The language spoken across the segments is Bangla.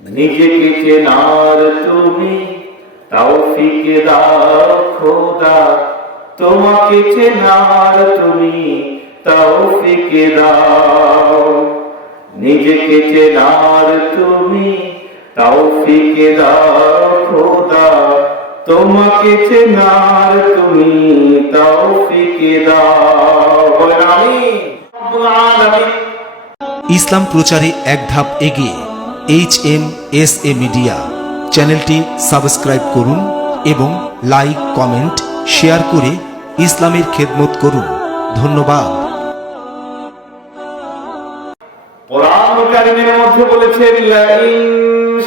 নিজেকে চেনার তুমি তৌফিক দাও খোদা, তোমাকে চেনার তুমি তৌফিক দাও। নিজেকে চেনার তুমি তৌফিক দাও খোদা, তোমাকে চেনার তুমি তৌফিক দাও। বলেন আমিন। রব্বুল আলামিন। ইসলাম প্রচারে এক ধাপ এগিয়ে HMSA মিডিয়া চ্যানেলটি সাবস্ক্রাইব করুন এবং লাইক, কমেন্ট, শেয়ার করে ইসলামের খেদমত করুন। ধন্যবাদ। কোরআন কারীমের মধ্যে বলেছেন লা ইন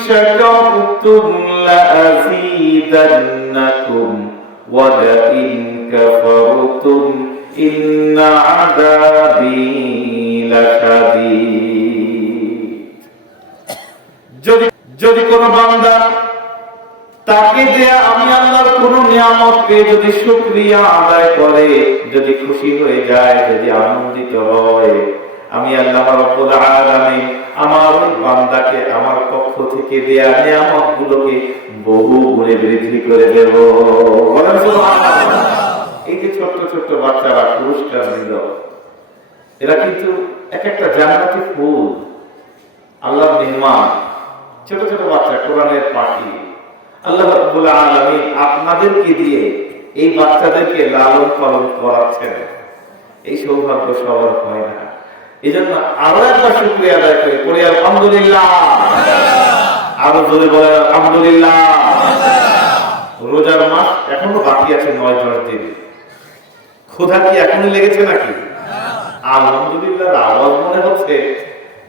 শাকারতুম লা আযীদান্নাকুম ওয়া লা ইন কাফারতুম ইন্না আযাবি লাশাদীদ। যদি কোন বান্দা তাকে দেয়া আমি আল্লাহর কোন নিয়ামত পেয়ে যদি শুকরিয়া আদায় করে, যদি খুশি হয়ে যায়, যদি আনন্দিত হয়, আমি আল্লাহ রাব্বুল আলামিন আমার ওই বান্দাকে আমার পক্ষ থেকে দেয়া নিয়ামতগুলোকে বহু গুণে বৃদ্ধি করে দেব। বলেন সুবহানাল্লাহ। এই যে ছোট্ট ছোট্ট বাচ্চারা পুরস্কার নিল, এরা কিন্তু এক একটা জান্নাতি ফুল, আল্লাহর নির্মাণ। ছোট ছোট বাচ্চা, কোরআনের পাখি। আল্লাহ রাব্বুল আলামিন আপনাদেরকে দিয়ে এই বাচ্চাদেরকে লালন পালন করাচ্ছেন। এই সৌভাগ্য সবার হয় না। এজন্য আরো একবার শুকরিয়া আদায় করি আলহামদুলিল্লাহ। আরো জোরে বলে আলহামদুলিল্লাহ। রোজার মাস এখনো বাকি আছে 9-10 দিন। ক্ষুধা কি এখনই লেগেছে নাকি? আলহামদুলিল্লাহ আওয়াজ মনে হচ্ছে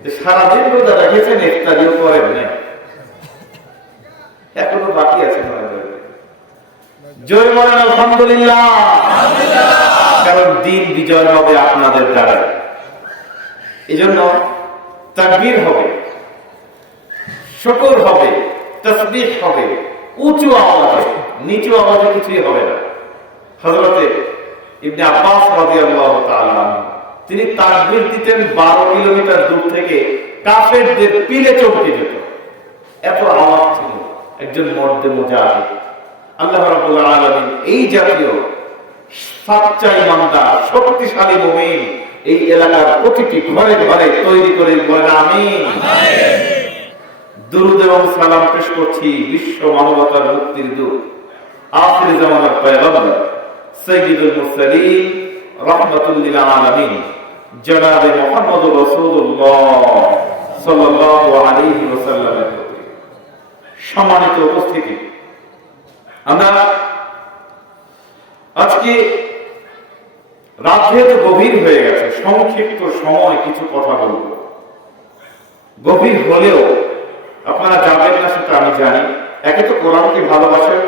যে সারাদিন রোজা রেখেছেন, ইফতারিও করেন না, এখনো বাকি আছে 9-10 দিন। জয় বলেন আলহামদুলিল্লাহ। কারণ দিন বিজয় হবে আপনাদের দ্বারা। এজন্য তাকবীর হবে, শুকর হবে, তাসবিহ হবে, উঁচু আওয়াজে, নিচু আওয়াজে কিছুই হবে না। হযরতে ইবনে আব্বাস রাদিয়াল্লাহু তাআলা তিনি তাকবীর দিতেন 12 কিলোমিটার দূর থেকে, কাফেরদের পিলে চমকে যেত, এত আওয়াজ ছিল। একজন মর্দে মুজাহিদ। আল্লাহ রাব্বুল আলামিন এই জাতীয় সাচ্চা ইমানদার, শক্তিশালী মুমিন এই এলাকার প্রতিটি ঘরে ঘরে তৈরি করে বলেন আমিন। দুরূদ এবং সালাম পেশ করছি বিশ্ব মানবতার মুক্তির দূত, আখির জামানার পয়গম্বর, সাইয়্যিদুল মুরসালিন, রাহমাতুল লিল আলামিন, জনাবে মুহাম্মদুর রাসূলুল্লাহ সাল্লাল্লাহু আলাইহি ওয়াসাল্লামের প্রতি। সম্মানিত উপস্থিতি, আমরা আজকে রাত যেহেতু গভীর হয়ে গেছে, সংক্ষিপ্ত সময় কিছু কথা বলবো। গভীর হলেও আপনারা যাবেন না সেটা আমি জানি। একে তো কোরআনকে ভালোবাসেন,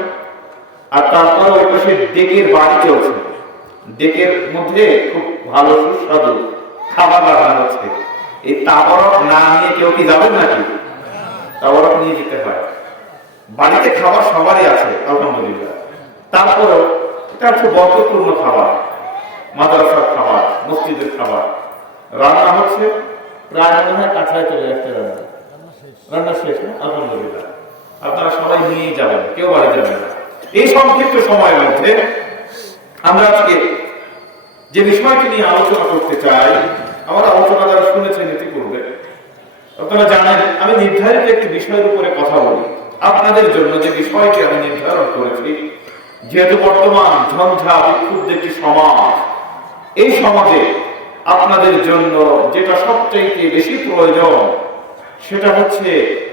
আর তারপরে ওই পাশে ডেকের বাড়ি চলছে, ডেকের মধ্যে খুব ভালো সুস্বাদু খাবার রান্না হচ্ছে। এই তাবরক না নিয়ে কেউ কি যাবেন নাকি? তাবরক নিয়ে যেতে হয়। বাড়িতে খাবার সবারই আছে আলহামদুলিল্লাহ, তারপরেও এটা হচ্ছে বরকতপূর্ণ খাবার, মাদ্রাসার খাবার, মসজিদের খাবার। রান্না হচ্ছে প্রায় মনে হয় কাছায় চলে আসছে, রান্না শেষ না আলহামদুলিল্লাহ। আপনারা সবাই নিয়েই যাবেন, কেউ বাড়ি যাবেন না। এই সংক্ষিপ্ত সময়ের মধ্যে আমরা আজকে যে বিষয়টি নিয়ে আলোচনা করতে চাই, আমার আলোচনা যারা শুনেছেন ইতিপূর্বে, আপনারা জানেন আমি নির্ধারিত একটি বিষয়ের উপরে কথা বলি। আপনাদের জন্য যে বিষয়টি আমি নির্ধারণ করেছি, যেহেতু বর্তমান ঝঞ্ঝা বিক্ষুব্ধ একটি সমাজ, এই সমাজে আপনাদের জন্য যেটা সবচেয়ে বেশি প্রয়োজন সেটা হচ্ছে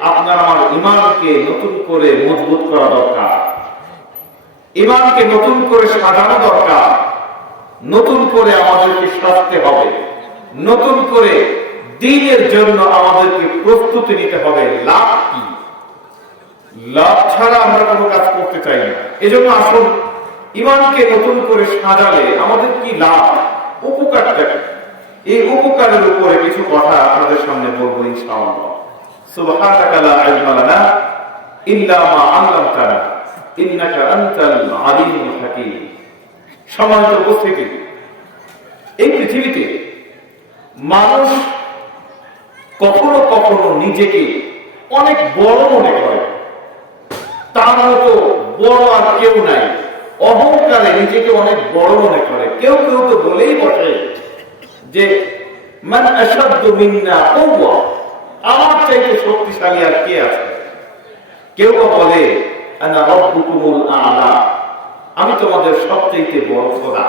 আপনার আমার ঈমানকে নতুন করে মজবুত করা দরকার, ঈমানকে নতুন করে সাজানো দরকার, নতুন করে আমাদেরকে সাজতে হবে, নতুন করে দ্বীনের জন্য আমাদেরকে প্রস্তুতি নিতে হবে। লাভ কি? লাভ ছাড়া আমরা কোনো কাজ করতে চাই না। এজন্য আসুন ঈমানকে নতুন করে সাজালে আমাদের কি লাভ, উপকারটা কি, এই উপকারের উপরে কিছু কথা আপনাদের সামনে বলবো ইনশাআল্লাহ। সুবহানাকা লা ইলমা লানা ইল্লা মা আল্লামতানা ইন্নাকা আনতাল আলিমুল হাকীম। সম্মানিত উপস্থিতি, এই পৃথিবীতে মানুষ কখনো কখনো নিজেকে অনেক বড় মনে করে, তার মতো বড় আর কেউ নাই। অহংকারে নিজেকে অনেক বড় মনে করে। কেউ কেউ তো বলেই বসে যে মান আশাদ্দু মিন্না কুওয়া, আমার চাইতে শক্তিশালী আর কে আছে। কেউ বলে আনা রাব্বুকুমুল আ'লা, আমি তোমাদের সবচেয়ে বড় খোদা।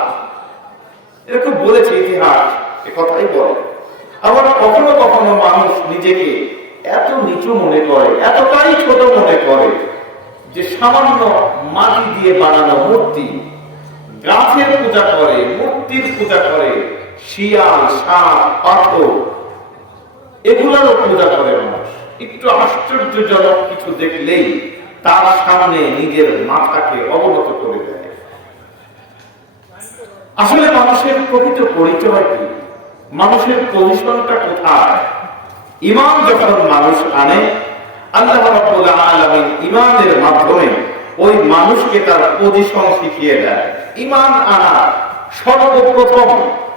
এরকম বলেছে ইতিহাস, এ কথাই বলে। আবার কখনো কখনো মানুষ নিজেকে এত নিচু মনে করে, এতটাই ছোট মনে করে যে সামান্য মাটি দিয়ে বানানো মূর্তি, গাছের পূজা করে, মূর্তির পূজা করে, শিয়াল, সাপ, পাথর, এগুলারও পূজা করে মানুষ। একটু আশ্চর্যজনক কিছু দেখলেই তার সামনে নিজের মাথাকে অবনত করে দেয়। আসলে মানুষের প্রকৃত পরিচয় কি? মানুষের পজিশনটা কোথায়? ঈমান যখন মানুষ আনে, আল্লাহ রাব্বুল আলামিন ঈমানের মাধ্যমে ওই মানুষকে তার পজিশন শিখিয়ে দেয়। ঈমান আনা সর্বপ্রথম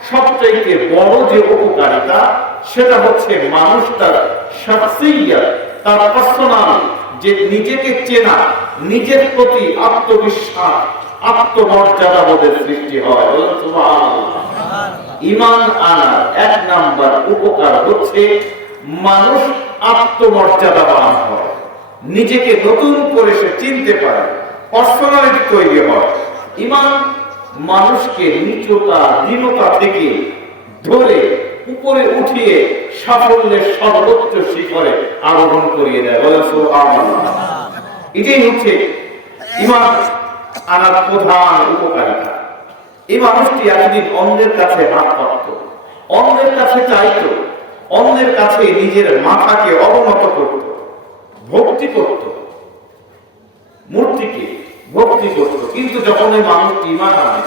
সবচেয়ে বড় যে উপকারিতা, সেটা হচ্ছে মানুষ তার শাখসিয়্যত, তার পার্সোনাল, যে নিজেকে চেনা, নিজের প্রতি আত্মবিশ্বাস, আত্মমর্যাদা বোধের সৃষ্টি হয়। সুবহানাল্লাহ। ঈমান আনার এক নাম্বার উপকার হচ্ছে মানুষ আত্মমর্যাদাবান হয়, নিজেকে নতুন করে সে চিনতে পারে, পার্সোনালিটি তৈরি হয়। ঈমান মানুষকে নিচুতা, দীনতা থেকে ধরে উপরে উঠিয়ে সাফল্যের সর্বোচ্চ শিখরে আরোহণ করিয়ে দেয়। বলে সুবহানাল্লাহ। এটাই হচ্ছে ঈমান আনার প্রধান উপকারিতা। এই মানুষটি এতদিন অন্যের কাছে হাত পাতত, অন্যের কাছে চাইত, অন্যের কাছে নিজের মাথাকে অবনত করত, ভক্তি করত, মূর্তিকে ভক্তি করত। কিন্তু যখন এই মানুষটি ঈমান আনে,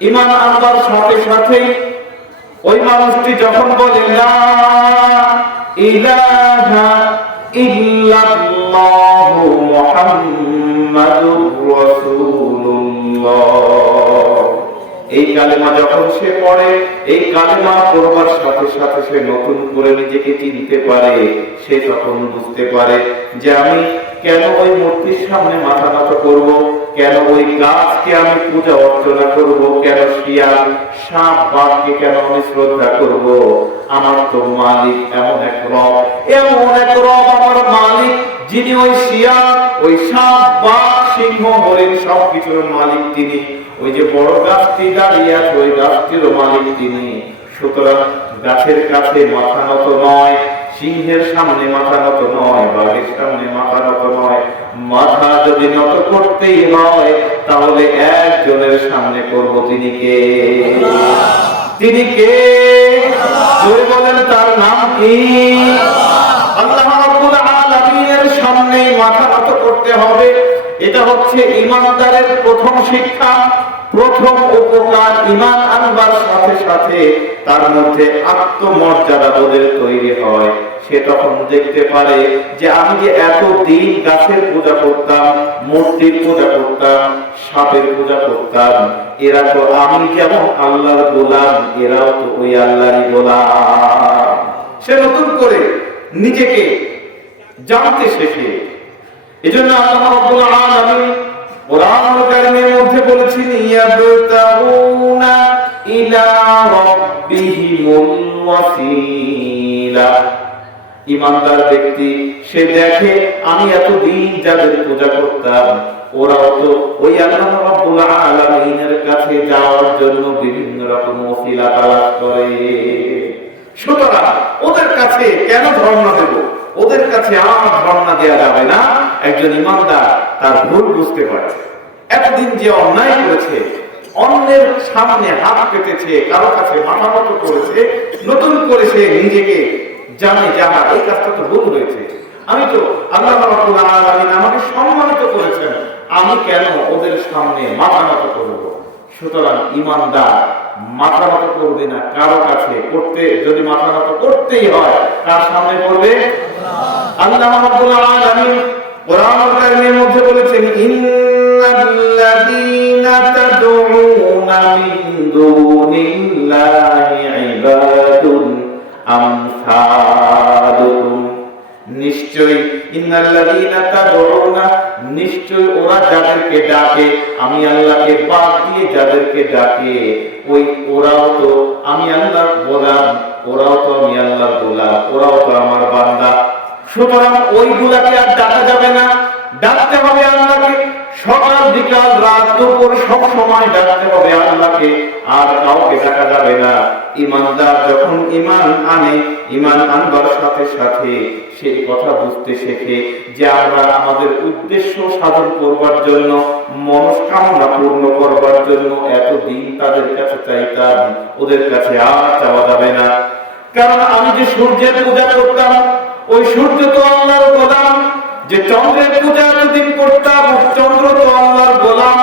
ঈমান আনবার সাথে সাথে ওই মানুষটি যখন বলে লা ইলাহা ইল্লাল্লাহু মুহাম্মাদুর রাসূলুল্লাহ, এই কালেমা যখন সে পড়ে, এই কালেমা পড়বার সাথে সাথে সে নতুন করে নিজেকে চিনতে পারে। সে তখন বুঝতে পারে যে আমি কেন ওই মূর্তির সামনে মাথা নত করব, কেন ওই গাছকে আমি পূজা অর্চনা করব, কেন শিয়াল, সাপ, বাঘকে কেন আমি শ্রদ্ধা করব। আমার তো মালিক এমন এক রব, এমন এক রব আমার মালিক, যিনি ওই শিয়াল, ওই সাপ, বাঘ, সিংহ, হরিণ সবকিছুর মালিক তিনি। ওই যে বড় গাছটি দাঁড়িয়ে আছে, ওই গাছটিরও মালিক তিনি। সুতরাং গাছের কাছে মাথা নত নয়, সিংহের সামনে মাথা নত নয়, বাঘের সামনে মাথা নত নয়। মাথা যদি নত করতেই হয়, তাহলে একজনের সামনে করব। তিনি কে? তিনি কে? জোরে বলেন, তার নাম কি? আল্লাহ রাব্বুল আলামিনের সামনে মাথা নত করতে হবে। এটা হচ্ছে ঈমানদারের প্রথম শিক্ষা, প্রথম উপকার। ঈমান আনবার সাথে সাথে তার মধ্যে আত্মমর্যাদা বোধের তৈরি হয়। সে তখন দেখতে পারে যে আমি যে এতদিন গাছের পূজা করতাম, মূর্তির পূজা করতাম, সাপের পূজা করতাম, এরা তো আমি যেমন আল্লাহর গোলাম, এরাও তো ওই আল্লাহরই গোলাম। সে নতুন করে নিজেকে জানতে শেখে। এজন্য আল্লাহ রাব্বুল আলামিন কোরআনুল কারীমের মধ্যে বলেছেন ইয়াবতাগুনা ইলা রাব্বিহিমুল ওয়াসিলা। ঈমানদার ব্যক্তি সে দেখে আমি এতদিন যাদের পূজা করতাম, ওরাও তো ওই আল্লাহ রাব্বুল আলামিনের কাছে যাওয়ার জন্য বিভিন্ন রকম ওসিলা তালাশ করে। সুতরাং ওদের কাছে কেন ধর্ণা দেব? ওদের কাছে আমার ধর্ণা দেওয়া যাবে না। একজন ঈমানদার তার ভুল বুঝতে পারে। এতদিন যে অন্যায় করেছে, অন্যের সামনে হাত পেতেছে, কারো কাছে মাথা নত করেছে, নতুন করে সে নিজেকে জানে যে আমার এই কাজটা তো ভুল হয়েছে। আমি তো আল্লাহ রাব্বুল আলামিন আমাকে সম্মানিত করেছেন, আমি কেন ওদের সামনে মাথা নত করব? সুতরাং ঈমানদার মাথা নত করবে না কারো কাছে। করতে যদি মাথা নত করতেই হয়, তার সামনে করবে আল্লাহ রাব্বুল আলামিন কোরআনুল কারীমের মধ্যে বলেছেন ইন্নাল্লাযীনা তাদউনা মিন দুনিল্লাহি ইবাদুন আমসালুকুম, নিশ্চয় নিশ্চয়ই ইন্নাল্লাযীনা তাদউনা, নিশ্চয়ই ওরা যাদেরকে ডাকে, আমি আল্লাহকে বাদ দিয়ে যাদেরকে ডাকে, ওই ওরাও তো আমি আল্লাহর গোলাম, ওরাও তো আমি আল্লাহর গোলাম, ওরাও তো আমার বান্দা। সুতরাং ওইগুলাকে আর ডাকা যাবে না, ডাকতে হবে আল্লাহকে। সকাল বিকাল রাত দুপুর সব সময় ডাকতে হবে আল্লাহকে, আর কাউকে ডাকা যাবে না। ঈমানদার যখন ঈমান আনে, ঈমান আনবার সাথে সাথে সেই কথা বুঝতে শেখে যে আমরা আমাদের উদ্দেশ্য সাধন করবার জন্য, মনস্কামনা পূর্ণ করবার জন্য এতদিন তাদের কাছে চাইতাম, ওদের কাছে আর চাওয়া যাবে না। কারণ আমি যে সূর্যের পূজা করতাম, ওই সূর্য তো আল্লাহর গোলাম। যে চন্দ্রের পূজা এতদিন করতাম, চন্দ্র তো আল্লাহর গোলাম।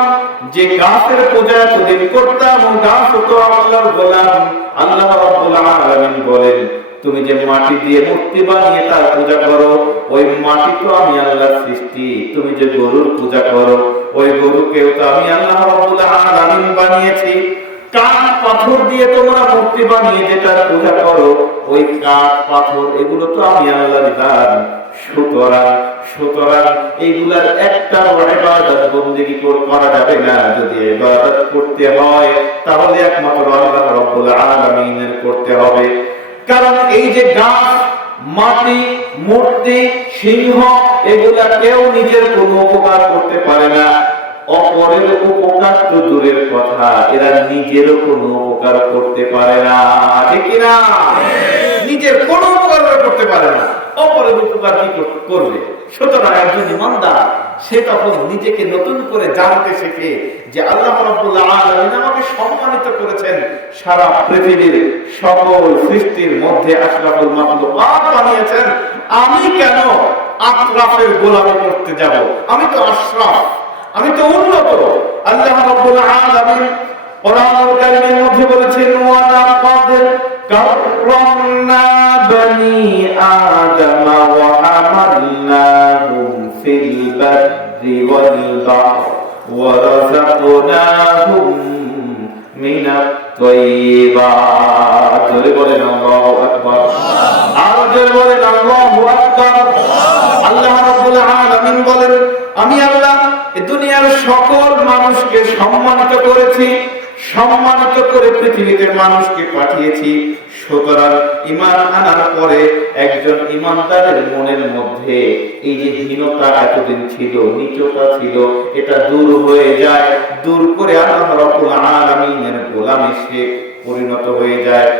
যে গাছের পূজা এতদিন করতাম, গাছ তো আল্লাহর গোলাম। আল্লাহ রাব্বুল আলামিন বলেন, তুমি যে মাটি দিয়ে মূর্তি বানিয়ে তার পূজা করো, ওই মাটি তো আমি আল্লাহর সৃষ্টি। তুমি যে গরুর পূজা করো, ওই গরুকেও তো আমি আল্লাহ রাব্বুল আলামিন বানিয়েছি। কাঠ পাথর দিয়ে তোমরা মূর্তি বানিয়ে যেটার পূজা করো, ওই কাঠ পাথর এগুলো তো আমি আল্লাহর দান। সুতরাং এইগুলার একটা ইবাদত বন্দেগী করা যাবে না। যদি ইবাদত করতে হয় তাহলে একমাত্র আল্লাহ রাব্বুল আলামিনের করতে হবে। কারণ এই যে গাছ, মাটি, মূর্তি, সিংহ, এগুলা কেউ নিজের কোনো উপকার করতে পারে না। অপরের উপকার তো দূরের কথা, এরা নিজেরও কোনো উপকার করতে পারে না, ঠিক কিনা? নিজের কোনো উপকার করতে পারে না, অপরের উপকার কি করবে? সুতরাং একজন ঈমানদার সে তখন নিজেকে নতুন করে জানতে শেখে যে আল্লাহ রাব্বুল আলামিন আমাকে সম্মানিত করেছেন, সারা পৃথিবীর সকল সৃষ্টির মধ্যে আশরাফুল মাখলুকাত বানিয়েছেন। আমি কেন আশরাফের গোলামি করতে যাব? আমি তো আশরাফ, আমি তো উন্নত। আল্লাহ রাব্বুল আলামিন কোরআনুল কারীমের মধ্যে বলেছেন, ওয়া লাকাদ কাররামনা বনি আদম ওয়া হামালনাহুম ফিল বাররি ওয়াল বাহর ওয়া রাযাকনাহুম মিনাত তাইয়্যিবাত। জোরে বলেন আল্লাহু আকবার। আরো জোরে বলেন আল্লাহু আকবার। আল্লাহ রাব্বুল আলামিন বলেন, আমি আল্লাহ এই দুনিয়ার সকল মানুষকে সম্মানিত করেছি, সম্মানিত করে পৃথিবীতে মানুষকে পাঠিয়েছি। সুতরাং ঈমান আনার পরে একজন ঈমানদারের মনের মধ্যে এই যে হীনতা এতদিন ছিল, নীচতা ছিল, এটা দূর হয়ে যায়। দূর করে আল্লাহ রাব্বুল আলামিনের গোলামে সে পরিণত হয়ে যায়।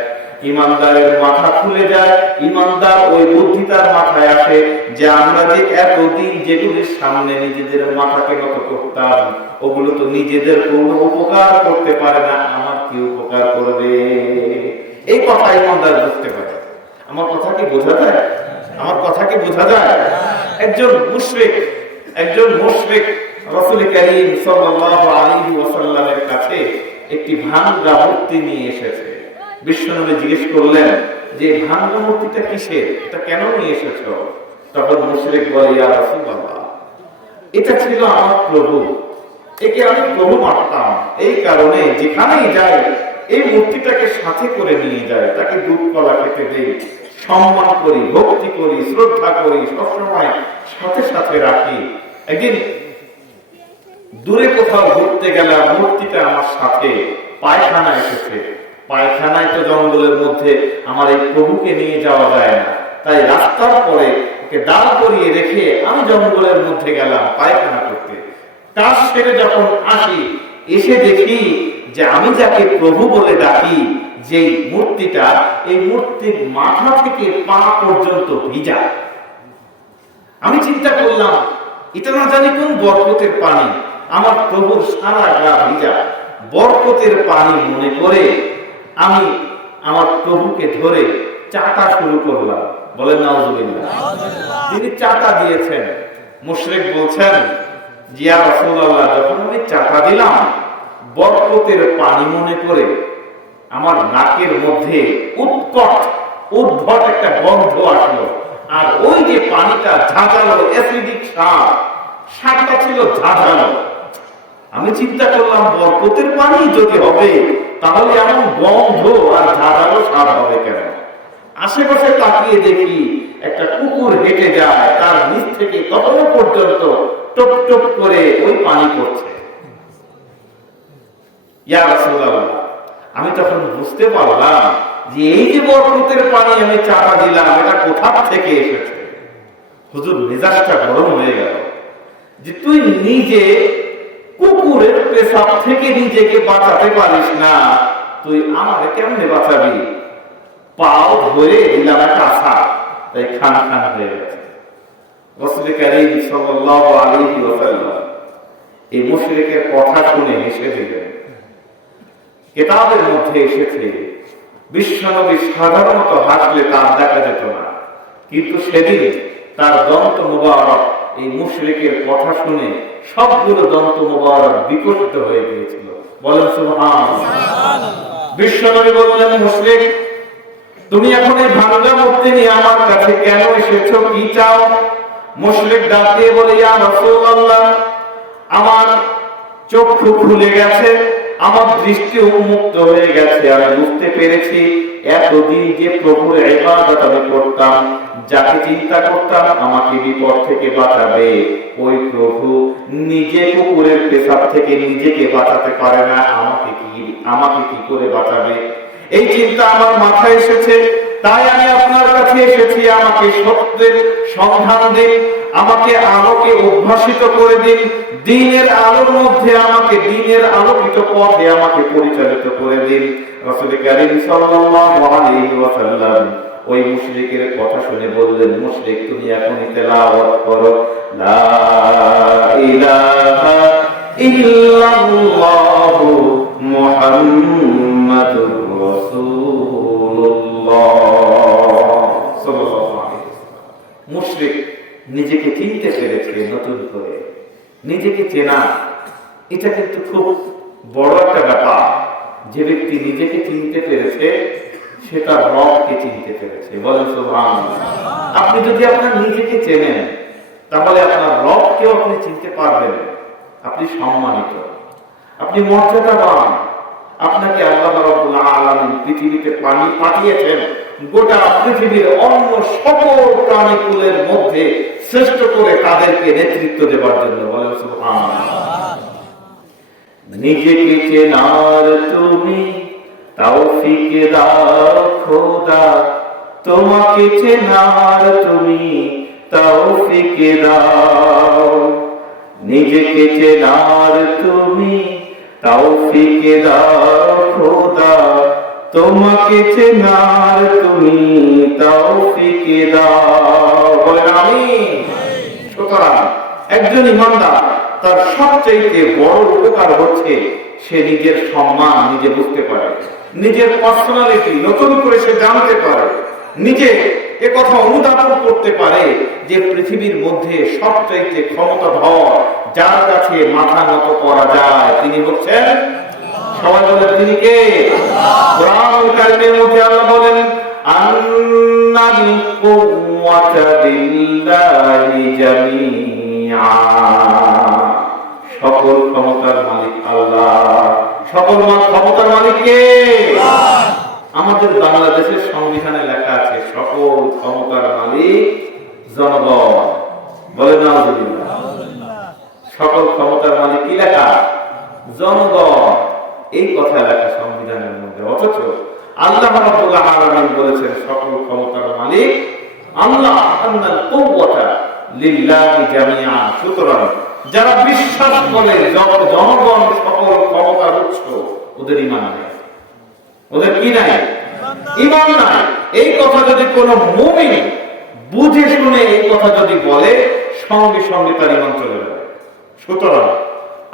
ঈমানদারের মাথা খুলে যায়। ঈমানদার ওই বুদ্ধি তার মাথায় আসে যে আমরা যে এতদিন যেগুলির সামনে নিজেদের মাথাকে নত করতাম, ওগুলো তো নিজেদের কোনো উপকার করতে পারে না, আমার কি উপকার করবে? এই কথা ঈমানদার বুঝতে পারে। আমার কথা কি বোঝা যায়? আমার কথা কি বোঝা যায়? একজন মুশরিক রাসূল কারীম সাল্লাল্লাহু আলাইহি ওয়াসাল্লামের কাছে একটি ভাঙা মূর্তি নিয়ে এসেছে। বিশ্বনবী জিজ্ঞেস করলেন যে ভাঙা মূর্তিটা কিসের, এটা কেন নিয়ে এসেছো? তখন মুশরিক বলে, ইয়া রাসূলুল্লাহ, এটা ছিল আমার প্রভু, একে আমি প্রভু মানতাম, এই কারণে যেখানেই যাই এই মূর্তিটাকে সাথে করে নিয়ে যায়, তাকে দুধ কলা খেতে দেই, সম্মান করি, ভক্তি করি, শ্রদ্ধা করি, সবসময় সাথে সাথে রাখি। একদিন দূরে কোথাও ঘুরতে গেলাম, মূর্তিটা আমার সাথে পায়খানা এসেছে। পায়খানায় তো জঙ্গলের মধ্যে আমার এই প্রভুকে নিয়ে যাওয়া যায় না, তাই রাস্তার পরে ওকে দাঁড় করিয়ে রেখে আমি জঙ্গলের মধ্যে গেলাম পায়খানা করতে। কাজ সেরে যখন আসি, এসে দেখি যে আমি যাকে প্রভু বলে ডাকি, যে মূর্তিটা, এই মূর্তির মাথা থেকে পা পর্যন্ত ভিজা। আমি চিন্তা করলাম, এটা না জানি কোন বরকতের পানি, আমার প্রভুর সারা গা ভিজা। বরকতের পানি মনে করে আমি আমার প্রভুকে ধরে চাটা শুরু করলাম। বলেন নাউজুবিল্লাহ। তিনি চাটা দিয়েছেন। মুশরিক বলছেন, ইয়া রাসূলুল্লাহ, যখন আমি চাটা দিলাম, বরকতের পানি মনে করে আমার নাকের মধ্যে উদ্ভট একটা গন্ধ আসলো। আর ওই যে পানিটা ঝাঁঝালো, অ্যাসিডিক স্বাদটা ছিল ঝাঁঝালো। আমি চিন্তা করলাম, বরকতের পানি যদি হবে তাহলে এমন গন্ধ আর ঝাঁঝালো স্বাদ হবে কেন? আশেপাশে তাকিয়ে দেখি একটা কুকুর হেঁটে যায়, তার নিচ থেকে কখনো পর্যন্ত টপ টপ করে ওই পানি পড়ছে। ইয়া রাসূলুল্লাহ, আমি তখন বুঝতে পারলাম যে এই যে বরকতের পানি আমি চাপা দিলাম, এটা কোথা থেকে এসেছে। হুজুর মেজাজটা গরম হয়ে গেল যে তুই নিজে কুকুরের পেশাব থেকে নিজেকে বাঁচাতে পারিস না, তুই আমাকে কেমনে বাঁচাবি? পাও ধরে দিলাম একটা আশা, তাই খান খান হয়ে গেছে। রাসূল কারীম সাল্লাল্লাহু আলাইহি ওয়াসাল্লাম এই মুশরিকের কথা শুনে হেসে দিলেন। কিতাবের মধ্যে এসেছে বিশ্বনবী সাধারণত হাসলে তার দেখা যেত না, কিন্তু সেদিন তার দন্ত মুবারক এই মুশরিকের কথা শুনে সবগুলো দন্ত মুবারক বিকশিত হয়ে গিয়েছিল। বলেন সুবহানাল্লাহ। বিশ্বনবী বললেন, মুশরিক, তুমি এখন এই ভাঙা মূর্তি নিয়ে আমার কাছে কেন এসেছো, কি চাও? মুশরিক ডাক দিয়ে বলে, ইয়া রাসূলুল্লাহ, আমার চক্ষু খুলে গেছে, আমার দৃষ্টি উন্মুক্ত হয়ে গেছে। আমি বুঝতে পেরেছি এতদিন যে প্রভুর ইবাদত আমি করতাম, যাকে চিন্তা করতাম আমাকে বিপদ থেকে বাঁচাবে, ওই প্রভু নিজে কুকুরের পেশাব থেকে নিজেকে বাঁচাতে পারে না, আমাকে কি করে বাঁচাবে? এই চিন্তা আমার মাথায় এসেছে, তাই আমি আপনার কাছে এসেছি। আমাকে সত্যের সন্ধান দিন, আমাকে আলোকে উদ্ভাসিত করে দিন, দ্বীনের আলোর মধ্যে আমাকে, দ্বীনের আলোকিত পথে আমাকে পরিচালিত করে দিন। রাসূল কারীম সাল্লাল্লাহু আলাইহি ওয়াসাল্লাম ওই মুশরিকের কথা শুনে বললেন, মুশরিক, তুমি এখনই তেলাওয়াত করো, লা ইলাহা ইল্লাল্লাহু মুহাম্মাদুর রাসূলুল্লাহ সাল্লাল্লাহু আলাইহি ওয়াসাল্লাম। মুশরিক নিজেকে চিনতে পেরেছে, নতুন করে নিজেকে চেনা, এটা কিন্তু খুব বড় একটা ব্যাপার। যে ব্যক্তি নিজেকে চিনতে পেরেছে সে তার রবকে চিনতে পেরেছে। বলেন সুবহানাল্লাহ। আপনি যদি আপনার নিজেকে চেনেন, তাহলে আপনার রবকেও আপনি চিনতে পারবেন। আপনি সম্মানিত, আপনি মর্যাদাবান। আপনাকে আল্লাহ রাব্বুল আলামিন পৃথিবীতে পাঠিয়েছেন গোটা পৃথিবীর অন্য সকল প্রাণীকুলের মধ্যে শ্রেষ্ঠ করে তাদেরকে নেতৃত্ব দেওয়ার জন্য। বলেন সুবহানাল্লাহ। নিজেকে চেনার তুমি তৌফিক দাও খোদা, তোমাকে চেনার তুমি তৌফিক দাও। নিজেকে চেনার তুমি তৌফিক দাও খোদা, তোমাকে চেনার তুমি তৌফিক দাও। বলেন আমিন। সুতরাং একজন ইমানদার তার সবচেয়ে বড় উপকার হচ্ছে সে নিজের সম্মান নিজে বুঝতে পারে, নিজের পার্সোনালিটি নতুন করে সে জানতে পারে, নিজে এ কথা অনুধাবন করতে পারে যে পৃথিবীর মধ্যে সবচেয়ে ক্ষমতাধর, যার কাছে মাথা নত করা যায়, তিনি হচ্ছেন, সবাই বলেন, তিনি কে? কোরআন কারীমের মধ্যে আল্লাহ বলেন, আন্নাল কুওয়াতা বিল্লাহি জামিআ। সকল ক্ষমতার মালিক আল্লাহ। সকল ক্ষমতার মালিক কে? আমাদের বাংলাদেশের সংবিধানে লেখা আছে সকল ক্ষমতার মালিক জনগণ। বলে নাউজুবিল্লাহ। সকল ক্ষমতার মালিক কি লেখা? জনগণ। এই কথা লেখা সংবিধানের মধ্যে, অথচ আল্লাহ রাব্বুল আলামিন বলেছেন সকল ক্ষমতার মালিক আল্লাহ। আন্নাল কুওয়াতা লিল্লাহি জামিআ। সুতরাং যারা বিশ্বাস করে জনগণ সকল ক্ষমতার উৎস, ওদের ঈমান নেই। ওদের কি নাই? ঈমান নাই। এই কথা যদি কোনো মুমিন বুঝে শুনে এই কথা যদি বলে, সঙ্গে সঙ্গে তার ঈমান চলে যাবে। সুতরাং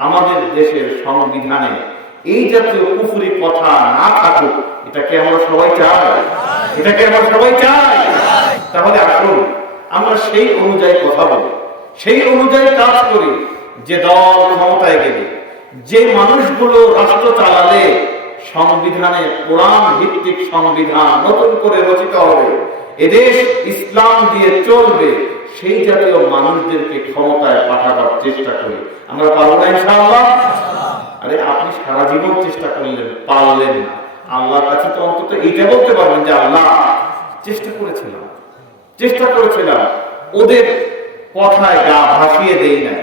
আমাদের দেশের সংবিধানে এই জাতীয় কুফরি কথা না থাকুক, এটাকে আমরা সবাই চাই। এটাকে আমরা সবাই চাই। তাহলে আসুন আমরা সেই অনুযায়ী কথা বলি, সেই অনুযায়ী কাজ করি। যে দল ক্ষমতায় গেলে, যে মানুষগুলো রাষ্ট্র চালালে সংবিধানে কোরআন ভিত্তিক সংবিধান নতুন করে রচিত হবে, এদেশ ইসলাম দিয়ে চলবে, সেই জাতীয় মানুষদেরকে ক্ষমতায় পাঠাবার চেষ্টা করি। আমরা পারবো না ইনশাআল্লাহ? আরে আপনি সারা জীবন চেষ্টা করলেন, পারলেন না, আল্লাহর কাছে তো অন্তত এইটা বলতে পারবেন যে আল্লাহ চেষ্টা করেছিলাম, চেষ্টা করেছিলাম ওদের কথায় গা ভাসিয়ে দেই না,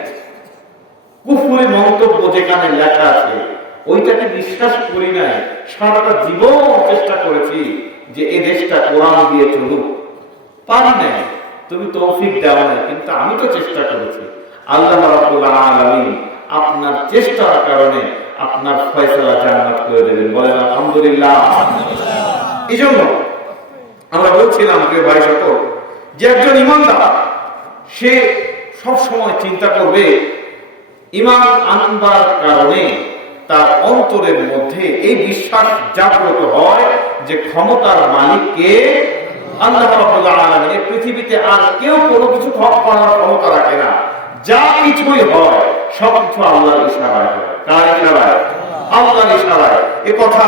কুফুরি মন্তব্য যেখানে লেখা আছে ওইটাকে বিশ্বাস করি নাই। সারাটা জীবন চেষ্টা করেছি যে এই দেশটা কোরআন দিয়ে চলুক, পারি নাই, তুমি তৌফিক দাও নাই, কিন্তু আমি তো চেষ্টা করেছি। আল্লাহ রাব্বুল আলামিন আপনার চেষ্টার কারণে আপনার ফয়সালা জান্নাত করে দেবেন, বলেন আলহামদুলিল্লাহ। এই জন্য আমরা বলছিলাম যে ভাই সকল, যে একজন ইমানদার সে সব সময় চিন্তা করবে ঈমান আনবার কারণে তার অন্তরের মধ্যে এই বিশ্বাস জাগ্রত হয় যে ক্ষমতার মালিক কে? আল্লাহ রাব্বুল আলামিন। এই পৃথিবীতে আর কেউ কোনো কিছু করার ক্ষমতা রাখে না, যা কিছুই হয় সবকিছু আল্লাহর ইশারায় হয়। কার ইশারায়? আল্লাহর ইশারায়। এ কথা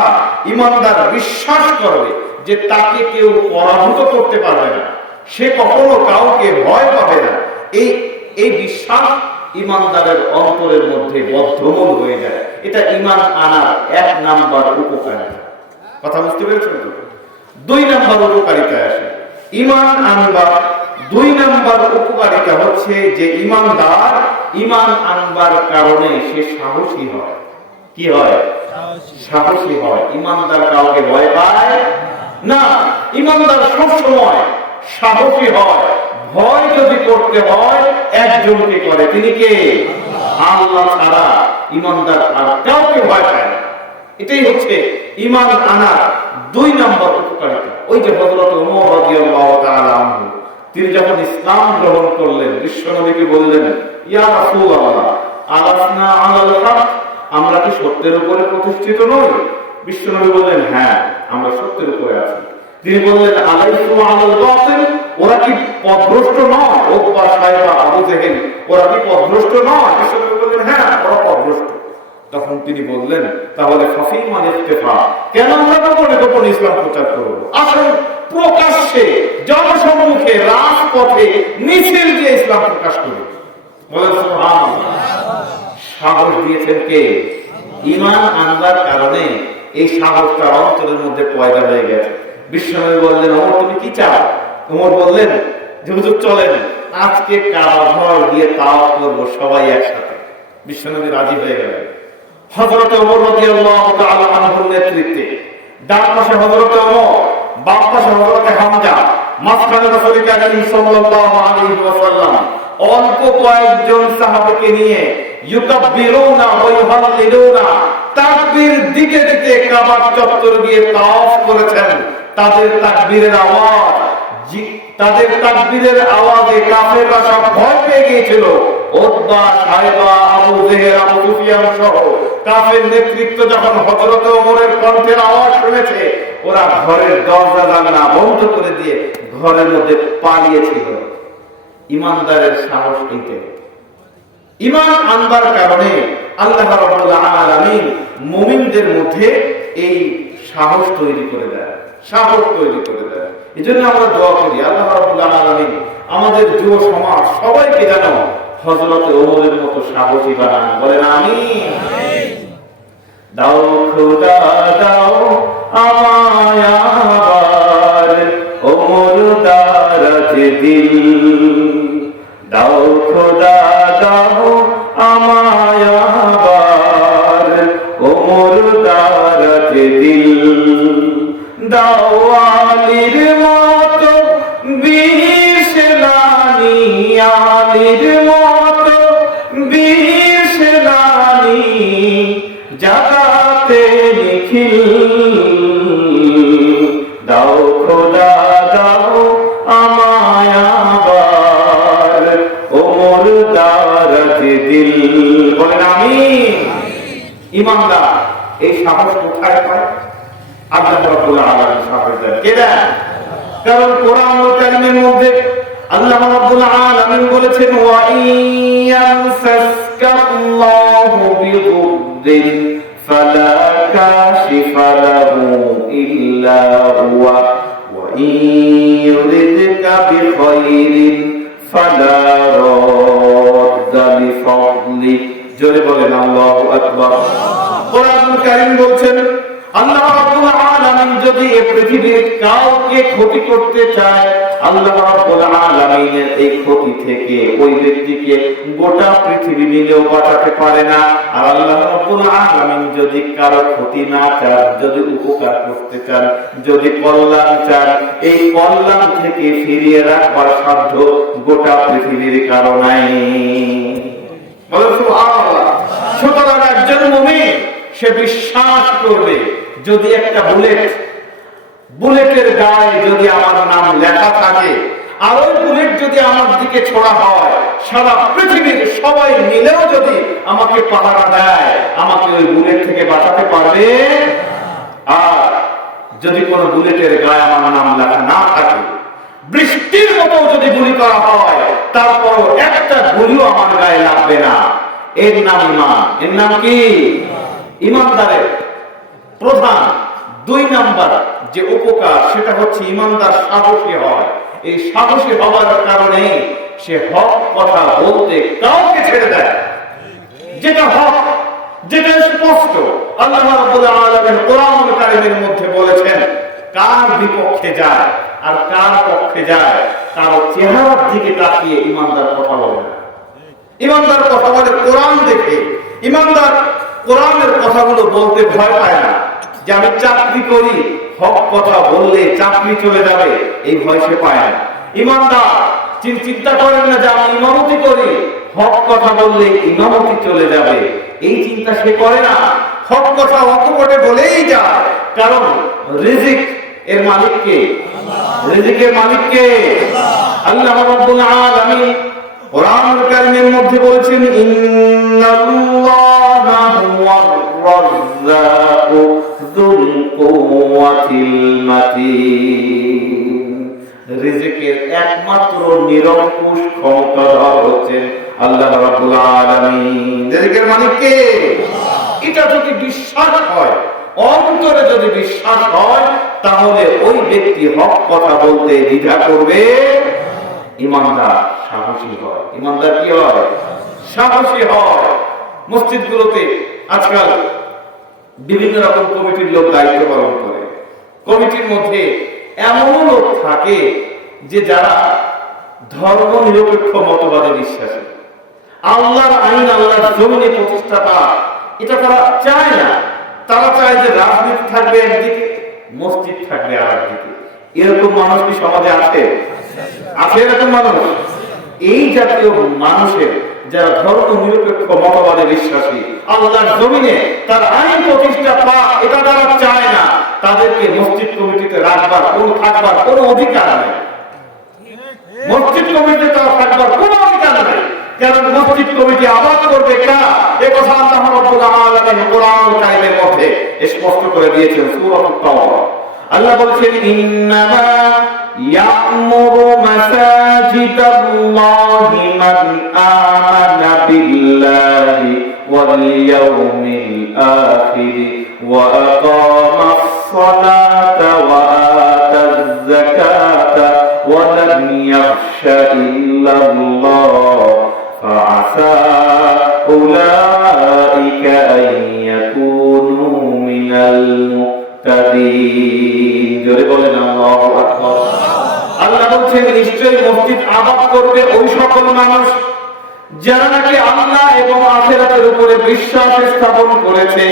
ঈমানদার বিশ্বাস করবে যে তাকে কেউ পরাভূত করতে পারবে না, সে কখনো কাউকে ভয় পাবে না। এই বিশ্বাস ঈমানদারের অন্তরের মধ্যে বদ্ধমূল হয়ে যায়। এটা ঈমান আনার 1 নাম্বার উপকারিতা। কথা বুঝতে পেরেছেন তো? 2 নাম্বার উপকারিতা আসে ঈমান আনবার। 2 নাম্বার উপকারিতা হচ্ছে যে ঈমানদার ঈমান আনবার কারণে সে সাহসী হয়। কি হয়? সাহসী হয়। ঈমানদার কাউকে ভয় পায় না, ঈমানদার সব সময় সাহসী হয়। ভয় যদি করতে হয় একজনকে করে, তিনি কে? আল্লাহ ছাড়া ঈমানদার আর কাউকে ভয় পায় না। এটাই হচ্ছে ঈমান আনার 2 নম্বর উপকারিতা। ওই যে হযরত ওমর রাদিয়াল্লাহু তাআলা আনহু, তিনি যখন ইসলাম গ্রহণ করলেন, বিশ্বনবীকে বললেন, ইয়া রাসূলুল্লাহ আলাসনা আলাল হক, আমরা কি সত্যের উপরে প্রতিষ্ঠিত নই? বিশ্বনবী বললেন, হ্যাঁ, আমরা সত্যের উপরে আছি। তিনি বললেন, আলাইকু আলাল বাতিল, ওরা কি পথভ্রষ্ট নয়? ওকবা, সাইবা, আবু জেহেল, ওরা কি পথভ্রষ্ট নয়? বিশ্বনবী বললেন, হ্যাঁ, ওরা পথভ্রষ্ট। তখন তিনি বললেন, তাহলে ফাফিমান ইত্তেফা, কেন আমরা গোপনে গোপনে ইসলাম প্রচার করব? আসুন প্রকাশ্যে জনসম্মুখে রাজপথে মিছিল দিয়ে ইসলাম প্রকাশ করি। বলেন সুবহানাল্লাহ। সাহস দিয়েছেন কে? ঈমান আনবার কারণে এই সাহসটা অন্তরের মধ্যে পয়দা হয়ে গেছে। বিশ্বনবী বললেন, ওমর তুমি কি চাও? ওমর বললেন যে হুজুর চলেন আজকে কাবা ঘর দিয়ে তাওয়াফ করব সবাই একসাথে। বিশ্বনবী রাজি হয়ে গেলেন। হযরত ওমর রাদিয়াল্লাহু তাআলা আনহুর নেতৃত্বে ডান পাশে হযরত ওমর, বাম পাশে হযরত হামজা, মাঝখানে রাসূল কারীম সাল্লাল্লাহু আলাইহি ওয়াসাল্লাম অল্প কয়েকজন সাহাবাকে নিয়ে ইউকাব্বিরুনা ওয়া ইউহাল্লিলুনা, তাকবীর দিতে দিতে কাবার চত্বর দিয়ে তাওয়াফ করেছেন। তাদের তাকবীরের আওয়াজে কাফেররা সব ভয় পেয়ে গিয়েছিল। উতবা, সাইবা, আবু জেহেল, আবু সুফিয়ান সহ কাফের নেতৃত্ব যখন হযরত ওমরের কণ্ঠের আওয়াজ শুনেছে, ওরা ঘরের দরজা জানালা বন্ধ করে দিয়ে ঘরের মধ্যে পালিয়েছিল। ঈমানদারের সাহস নিতে ঈমান আনবার কারণে আল্লাহ রাব্বুল আলামিন মুমিনদের মধ্যে এই সাহস তৈরি করে দেয়, সাহস তৈরি করে দেয়। এজন্য আমরা দোয়া করি, আল্লাহ রাব্বুল আলামিন আমাদের যুব সমাজ সবাইকে যেন হযরত ওমরের মতো সাহসী বানান। বলেন আমিন। দাও খোদা দাও আমায় আবার ওমর দারাজ দিল, দাও খোদা দাও আমায় আবার ওমর দারাজ দিল, দাও আলীর মতো বিশলানি, আলীর মতো বিশলানি জাগাতে নিখিল, দাও খোদা দাও আমায় আবার ওমর দারাজ দিল। বলেন আমিন। ঈমানদার এই সাহস কোথায় পায়? আল্লাহ রাব্বুল আলামিন সাহস দেন। কে দেন? কারণ কোরআনুল কারীমের মধ্যে আল্লাহ রাব্বুল আলামিন বলেছেন, ওয়া ইয়ামসাসকাল্লাহু বিদুররিন ফালা কাশিফা লাহু ইল্লা হুয়া ওয়া ইয়ুরিদকা বিখাইরিন ফালা রাদ্দা লিফাদলি। জোরে বলেন আল্লাহু আকবার। কোরআনুল কারীম বলছেন, আল্লাহ রাব্বুল আলামিন যদি এই পৃথিবীর কাউকে ক্ষতি করতে চায়, আল্লাহ রাব্বুল আলামিনের এই ক্ষতি থেকে ওই ব্যক্তিকে গোটা পৃথিবী মিলেও বাঁচাতে পারে না। আর আল্লাহ রাব্বুল আলামিন যদি কারো ক্ষতি না চান, যদি উপকার করতে চান, যদি কল্যাণ চান, এই কল্যাণ থেকে ফিরিয়ে রাখবার সাধ্য গোটা পৃথিবীর কারো নাই। বলেন সুবহানাল্লাহ। সুতরাং একজন মুমিন সে বিশ্বাস করবে, যদি একটা বুলেটের গায়ে যদি আমার নাম লেখা থাকে, আর ওই বুলেট যদি আমার দিকে ছোড়া হয়, সারা পৃথিবীর সবাই মিলেও যদি আমাকে পাহারা দেয়, আমাকে ওই বুলেট থেকে বাঁচাতে পারবে। আর যদি কোন বুলেটের গায়ে আমার নাম লেখা না থাকে, বৃষ্টির মতো যদি গুলি করা হয়, তারপরও একটা গুলিও আমার গায়ে লাগবে না। এর নাম ঈমান। এর নাম কি? ঈমানদারের প্রধান 2 নাম্বার যে উপকার, সেটা হচ্ছে ঈমানদার সাহসী হয়। এই সাহসী হওয়ার কারণে সে হক কথা বলতে কাউকে ছেড়ে দেয়। যেটা হক, যেটা স্পষ্ট, আল্লাহ রাব্বুল আলামিন কোরআনুল কারীমের মধ্যে বলেছেন, কার বিপক্ষে যায় আর কার পক্ষে যায় তার চেহারার দিকে তাকিয়ে ঈমানদার কথা বলে না। ঈমানদার কথা বলে কোরআন দেখে। ঈমানদার কোরআনের কথাগুলো বলতে ভয় পায় না, যে আমি চাকরি করি, হক কথা বললে চাকরি চলে যাবে, এই ভয় সে পায় না। ঈমানদার চিন্তা করেন না যে আমি ইমামতি করি, হক কথা বললে ইমামতি চলে যাবে, এই চিন্তা সে করে না। হক কথা অকপটে বলেই যায়, কারণ রিজিক এর মালিক কে? রিজিকের মালিক কে? আল্লাহ রাব্বুল আলামিন কোরআনুল কারীমের মধ্যে বলেছেন, ইন্নাল্লাহা হুয়ার রাজ্জাকু যুল কুওয়াতিল মাতিন। রিজিকের একমাত্র নিরঙ্কুশ ক্ষমতাধর হচ্ছেন আল্লাহ রাব্বুল আলামিন। রিজিকের মালিক কে? এটা যদি বিশ্বাস হয়, অন্তরে যদি বিশ্বাস হয়, তাহলে ওই ব্যক্তি হক কথা বলতে দ্বিধা করবে। ঈমানদার সাহসী হয়। ঈমানদার কি হয়? সাহসী হয়। মসজিদগুলোতে আজকাল বিভিন্ন রকম কমিটির লোক দায়িত্ব পালন করে। কমিটির মধ্যে এমন লোক থাকে যে যারা ধর্ম নিরপেক্ষ মতবাদে বিশ্বাসী, আল্লাহর আইন আল্লাহর জমিনে প্রতিষ্ঠাতা, এটা তারা চায় না। তারা চায় যে রাজনীতি থাকবে একদিকে, মসজিদ থাকবে আর একদিকে। এরকম মানুষ কি সমাজে আছে? আছে এরকম মানুষ? এই জাতীয় মানুষের, যারা ধর্ম নিরপেক্ষ মতবাদে বিশ্বাসী, আল্লাহর জমিনে তার আইন প্রতিষ্ঠা পাক, এটা তারা চায় না, তাদেরকে মসজিদ কমিটিতে রাখবার থাকবার কোনো অধিকার নেই। মসজিদ কমিটিতে তারা থাকবার কোনো অধিকার নেই। কারণ মসজিদ কমিটি আবাদ করবে কারা, এ কথা আল্লাহ রাব্বুল আলামিন কোরআনুল কারীমের মধ্যে স্পষ্ট করে দিয়েছেন। সূরাতুত তাওবা আল্লাহ বলেছেন, ইন্নামা ইয়া'মুরু মাসাজিদাল্লাহি মান আমানা বিল্লাহি ওয়াল ইয়াউমিল আখির ওয়া আকামাস সালাতা ওয়া আতাজ যাকাতা ওয়া লাম ইয়াখশা ইল্লাল্লাহ فعسى أولئك أن يكونوا من المهتدين. জোরে বলেন আল্লাহু আকবার। আল্লাহ বলছেন, নিশ্চয়ই মসজিদ আবাদ করবে ওই সকল মানুষ যারা নাকি আল্লাহ এবং আখিরাতের উপরে বিশ্বাস স্থাপন করেছে,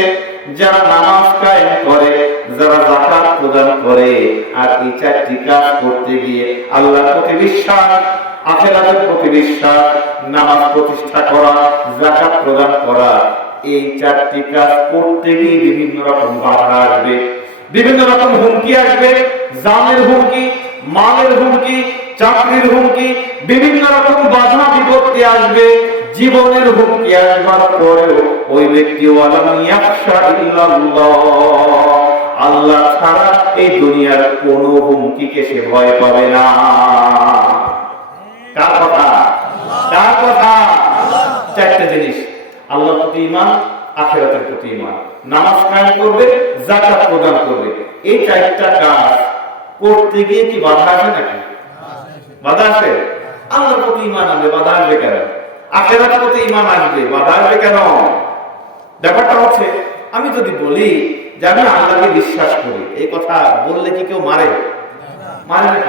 যারা নামাজ কায়েম করে, যারা যাকাত প্রদান করে। আর এই 4টি কাজ করতে গিয়ে আল্লাহর প্রতি বিশ্বাস, আখিরাতের প্রতি বিশ্বাস, নামাজ প্রতিষ্ঠা করা, যাকাত প্রদান করা, এই 4টি কাজ করতে গিয়ে বিভিন্ন রকম বাধা আসবে, বিভিন্ন রকম হুমকি আসবে। জানের হুমকি, মালের হুমকি, চাকরির হুমকি, বিভিন্ন রকম বাধা বিপত্তি আসবে, জীবনের হুমকি আসবার পরেও ওই ব্যক্তি ওয়ালাম ইয়াখশা ইল্লাল্লাহ, আল্লাহ ছাড়া এই দুনিয়ার কোনো হুমকিকে সে ভয় পাবে না। কার কথা? কার কথা? 4টা জিনিস, আল্লাহর প্রতি ঈমান, আখিরাতের প্রতি ঈমান, নামাজ কায়েম করবে, যাকাত প্রদান করবে। এই 4টা কাজ করতে গিয়ে কি বাধা আসে নাকি? বাধা আসে? আল্লাহর প্রতি ঈমান আনবে, বাধা আসবে কেন? আখিরাতের প্রতি ঈমান আসবে, বাধা আসবে কেন? ব্যাপারটা হচ্ছে, আমি যদি বলি যে আমি আল্লাহকে বিশ্বাস করি, এই কথা বললে কি কেউ মারে? মারে না।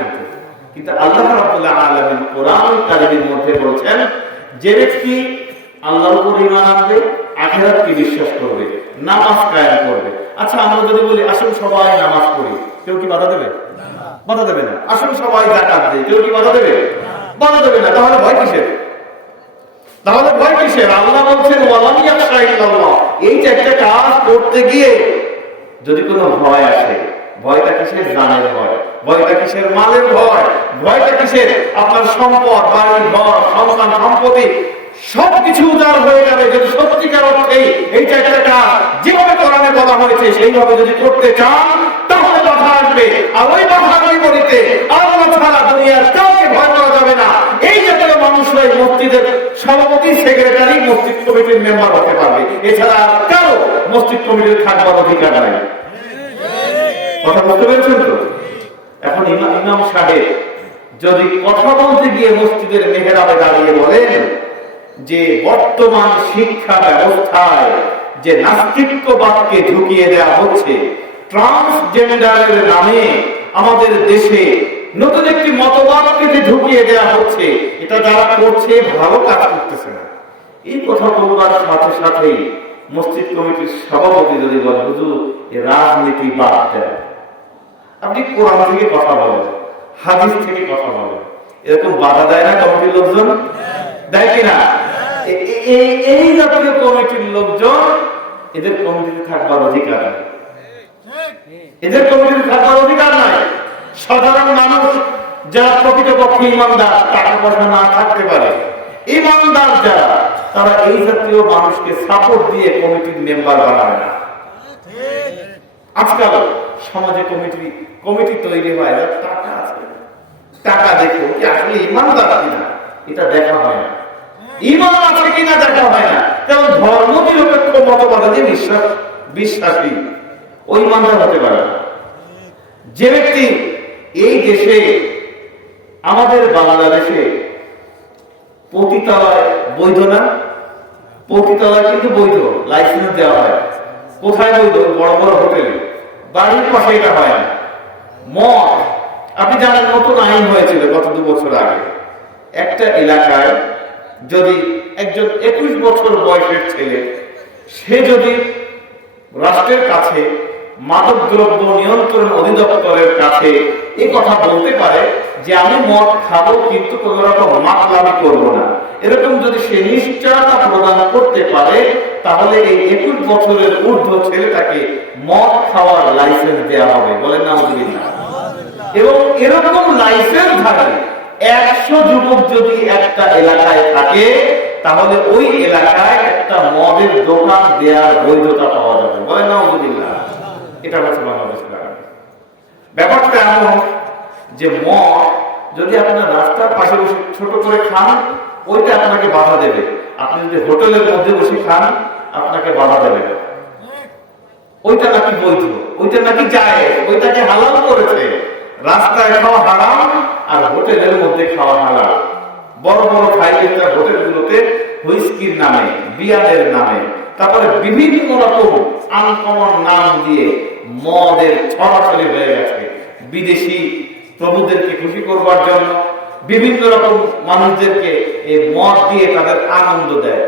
কিন্তু আল্লাহ রাব্বুল আলামিন কোরআন কারীমের মধ্যে বলছেন, যে ব্যক্তি আল্লাহর উপর ঈমান আনবে, আখিরাতকে বিশ্বাস করবে, নামাজ কায়েম করবে। আচ্ছা, আমরা যদি বলি আসুন সবাই নামাজ পড়ি, কেউ কি বাধা দেবে? বাধা দেবে না। আসুন সবাই যাকাত দেই, কেউ কি বাধা দেবে? বাধা দেবে না। তাহলে ভয় কিসের? তাহলে ভয় কিসের? আল্লাহ বলছেন ওয়ালাম ইয়াখশা ইল্লাল্লাহ। এই যে একটা কাজ করতে গিয়ে যদি কোনো ভয় আসে, ভয়টা কিসের? জানের ভয়। ভয়টা কিসের? মালের ভয়। ভয়টা কিসের? আপনার সম্পদ, বাড়ি ঘর, সন্তান, সম্পত্তি সবকিছু উজাড় হয়ে যাবে যদি সত্যিকার অর্থে এইটা একটা কাজ যেভাবে কোরআনে বলা হয়েছে সেইভাবে যদি করতে চান, তাহলে বাধা আসবে। আর ওই বাধার বিপরীতে আল্লাহ ছাড়া দুনিয়ার কাউকে ভয় করা যাবে না। এই জাতীয় মানুষরাই মসজিদের সভাপতি, সেক্রেটারি, মসজিদ কমিটির মেম্বার হতে পারবে। এছাড়া আর কারো মসজিদ কমিটির থাকবার অধিকার নাই। কথা বুঝতে পেরেছেন তো? এখন ইমাম সাহেব যদি কথা বলতে গিয়ে মসজিদের মেহরাবে দাঁড়িয়ে বলেন যে বর্তমান শিক্ষা ব্যবস্থায় যে নাস্তিক্যবাদকে ঢুকিয়ে দেওয়া হচ্ছে, ট্রান্সজেন্ডারের নামে আমাদের দেশে নতুন একটি মতবাদকে যে ঢুকিয়ে দেওয়া হচ্ছে, এটা যারা করছে ভালো কাজ করতেছে না। এই কথা বলবার সাথে সাথেই মসজিদ কমিটির সভাপতি যদি বলে হুজুর এই রাজনীতি বাদ দেন, আপনি কোরআন থেকে কথা বলেন, হাদিস থেকে কথা বলেন, এরকম বাধা দেয় না কমিটির লোকজন? দেয় কিনা? এই জাতীয় কমিটির লোকজন, এদের কমিটিতে থাকবার অধিকার নাই। এদের কমিটিতে থাকবার অধিকার নাই। সাধারণ মানুষ যারা প্রকৃতপক্ষে ইমানদার, টাকা পয়সা না থাকতে পারে, ইমানদার যারা, তারা এই জাতীয় মানুষকে সাপোর্ট দিয়ে কমিটির মেম্বার বানাবে না। আজকাল সমাজে কমিটি তৈরি হয়, টাকা আছে, টাকা দেখো কি আসলে ইমানদার কিনা এটা দেখা হয় না, ইমান আছে কিনা দেখা হয় না। কারণ ধর্ম নিরপেক্ষ মতবাদে যে বিশ্বাসী, ওই ইমানদার হতে পারে না। যে ব্যক্তি এই দেশে, আমাদের বাংলাদেশে পতিতালয় বৈধ না? পতিতালয় কিন্তু বৈধ, লাইসেন্স দেওয়া হয়। কোথায় বৈধ? বড় বড় হোটেলে, বাড়ির পাশে এটা হয় না। মদ, আপনি জানেন নতুন আইন হয়েছিল গত 2 বছর আগে। একটা এলাকায় যদি একজন 21 বছর বয়সের ছেলে, সে যদি রাষ্ট্রের কাছে, মাদক দ্রব্য নিয়ন্ত্রণ অধিদপ্তরের কাছে এই কথা বলতে পারে যে আমি মদ খাবো কিন্তু কোন রকম মাতলামি করবো না, এরকম যদি সে নিশ্চয়তা প্রদান করতে পারে, তাহলে এই 21 বছরের ঊর্ধ্ব ছেলেটাকে মদ খাওয়ার লাইসেন্স দেওয়া হবে। বলেন নাউজুবিল্লাহ। এবং এরকম লাইসেন্স ধারী 100 যুবক যদি একটা এলাকায় থাকে, তাহলে ওই এলাকায় একটা মদের দোকান দেওয়ার বৈধতা পাওয়া যাবে। বলেন নাউজুবিল্লাহ। এটা হচ্ছে বাংলাদেশের আইন। ব্যাপারটা এমন যে মদ যদি আপনার রাস্তার পাশে বসে ছোট করে খান, ওইটা আপনাকে বাধা দেবে। আপনি যদি হোটেলের মধ্যে বসে খান, আপনাকে বাধা দেবে। ওইটা নাকি বৈধ, ওইটা নাকি জায়েজ, ওইটাকে হালাল করেছে। রাস্তায় খাওয়া হারাম আর হোটেলের মধ্যে খাওয়া হালাল। বড় বড় ফাইভ-স্টার হোটেলগুলোতে হুইস্কির নামে, বিয়ারের নামে, তারপরে বিভিন্ন রকম আনকমন নাম দিয়ে মদের ছড়াছড়ি হয়ে গেছে। বিদেশি প্রভুদেরকে খুশি করবার জন্য বিভিন্ন রকম মানুষদেরকে এই মদ দিয়ে তাদের আনন্দ দেয়,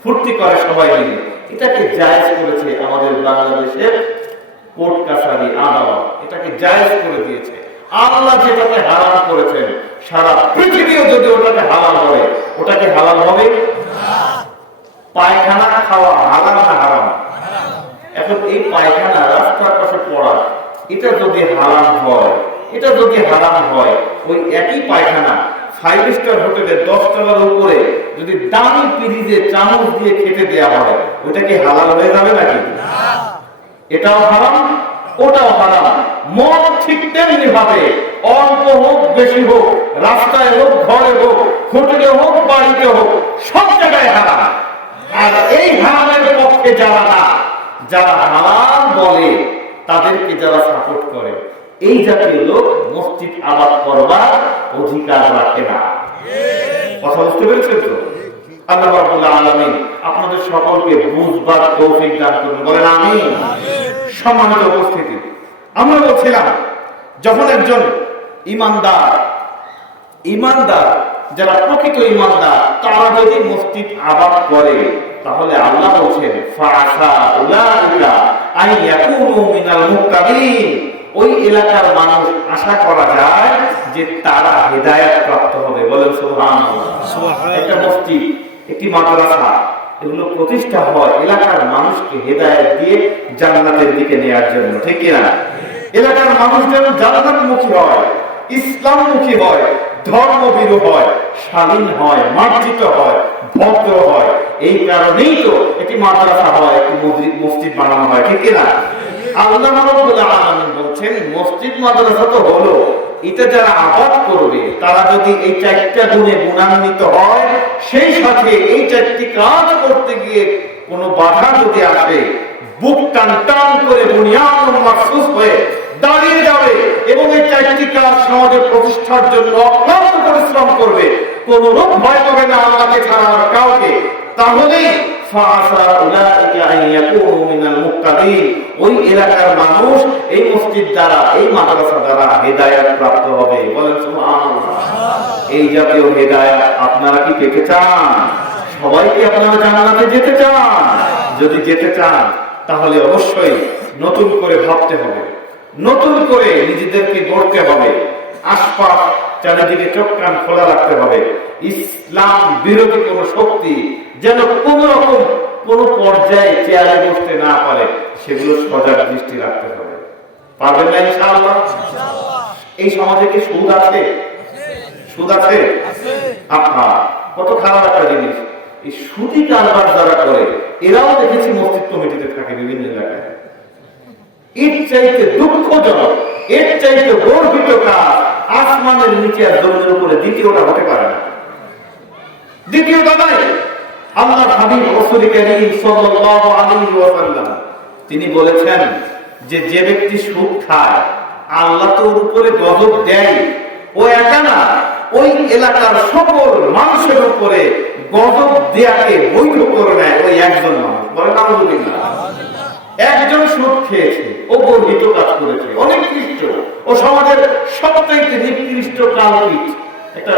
ফুর্তি করে সবাই মিলে। এটাকে জায়েজ করেছে আমাদের বাংলাদেশের কোর্ট কাছারি, আদালত এটাকে জায়েজ করে দিয়েছে। আল্লাহ যেটাকে হারাম করেছেন, সারা পৃথিবীও যদি ওটাকে হালাল করে, ওটাকে হালাল হবে? পায়খানা খাওয়া হালাল না হারাম? এখন এই পায়খানা রাস্তার পাশে পড়া, এটা যদি হারাম হয়, এটা যদি হারাম হয়, ওই একই পায়খানা 5-স্টার হোটেলে 10 টাকার উপরে যদি দামি পিরিজে চামচ দিয়ে খেতে দেওয়া হয়, ওটা কি হালাল হয়ে যাবে নাকি? এটাও হারাম, ওটাও হারাম। মদ ঠিক তেমনি ভাবে অল্প হোক বেশি হোক, রাস্তায় হোক ঘরে হোক, হোটেলে হোক বাড়িতে হোক, সব জায়গায় হারাম। আর এই হারামের পক্ষে যারা না, যারা হালাল বলে, তাদেরকে যারা সাপোর্ট করে, এই জাতীয় লোক মসজিদ আবাদ করবার অধিকার রাখে না। কথা বুঝতে পেরেছেন তো? আল্লাহ রাব্বুল আলামিন আপনাদের সকলকে বুঝবার তৌফিক দান করুন। বলেন আমিন। সম্মানিত উপস্থিতি, আমরা বলছিলাম যখন একজন ইমানদার ইমানদার, যারা প্রকৃত ইমানদার, তারা যদি মসজিদ আবাদ করে তাহলে আল্লাহ বলছেন ফাআসা উলাইকা আন ইয়াকুনু মিনাল মুত্তাকিন, ওই এলাকার মানুষ আশা করা যায় যে তারা হেদায়েত প্রাপ্ত হবে। বলেন সুবহানাল্লাহ। একটা মসজিদ, একটি মাদ্রাসা, এগুলো প্রতিষ্ঠা হয় এলাকার মানুষকে হেদায়েত দিয়ে জান্নাতের দিকে নেওয়ার জন্য, ঠিক কিনা? এলাকার মানুষ যেন জান্নাতমুখী হয়, ইসলামমুখী হয়, ধর্মভীরু হয়, শালীন হয়, মার্জিত হয়, ভদ্র হয়। এই কারণেই তো একটি মাদ্রাসা হয়, একটি মসজিদ বানানো হয়, ঠিক কিনা? আল্লাহ রাব্বুল আলামিন বলছেন মসজিদ মাদ্রাসা তো হলো, এটা যারা আবাদ করবে তারা যদি এই চারটা গুণে গুণান্বিত হয়, সেই সাথে এই চারটি কাজ করতে গিয়ে কোনো বাধা যদি আসে, বুক টান টান করে বুনিয়াদ মাখসুস হয়ে দাঁড়িয়ে যাবে এবং এই চারটি কাজ সমাজে প্রতিষ্ঠার জন্য অক্লান্ত পরিশ্রম করবে, কোন রূপ ভয় পাবে না আল্লাহকে ছাড়া আর কাউকে, তাহলেই ফাআসা উলাইকা আন ইয়াকুনু মিনাল মুত্তাকিন, ওই এলাকার মানুষ এই মসজিদ দ্বারা, এই মাদ্রাসা দ্বারা হেদায়েত প্রাপ্ত হবে। বলেন সুবহানাল্লাহ। এই জাতীয় হেদায়েত আপনারা কি পেতে চান? সবাই কি আপনারা জান্নাতে যেতে চান? যদি যেতে চান তাহলে অবশ্যই নতুন করে ভাবতে হবে, নতুন করে নিজেদেরকে গড়তে হবে, আশপাশ চারিদিকে চোখ কান খোলা রাখতে হবে। ইসলাম বিরোধী কোন শক্তি যেন কোন রকম কোন পর্যায়ে চেয়ারে বসতে না পারে, সেগুলো সজাগ দৃষ্টি রাখতে হবে। পারবেন না ইনশাআল্লাহ? এই সমাজে কি সুদ আছে? সুদ আছে? আপনার কত খারাপ একটা জিনিস, এই সুদি কারবার যারা করে এরাও দেখেছি মসজিদ কমিটিতে থাকে বিভিন্ন এলাকায়। এর চাইতে দুঃখজনক, এর চাইতে গর্বিত কাজ আসমানের নিচে আর জমিনের উপরে দ্বিতীয়টা হতে পারে না। দ্বিতীয়টা নাই। আল্লাহর হাবিব রাসূল কারীম সাল্লাল্লাহু আলাইহি ওয়াসাল্লাম তিনি বলেছেন যে যে ব্যক্তি সুদ খায় আল্লাহ তো ওর উপরে গজব দেয়, ও একা না, ওই এলাকার সকল মানুষের উপরে গজব দেয়াকে বৈধ করে নেয় ওই একজন মানুষ। বলেন আলহামদুলিল্লাহ। একজন সুদ খেয়েছে, ও গর্বিত কাজ করেছে, অনেক নিকৃষ্ট, ও সমাজের সবচাইতে নিকৃষ্ট কালপিট, একটা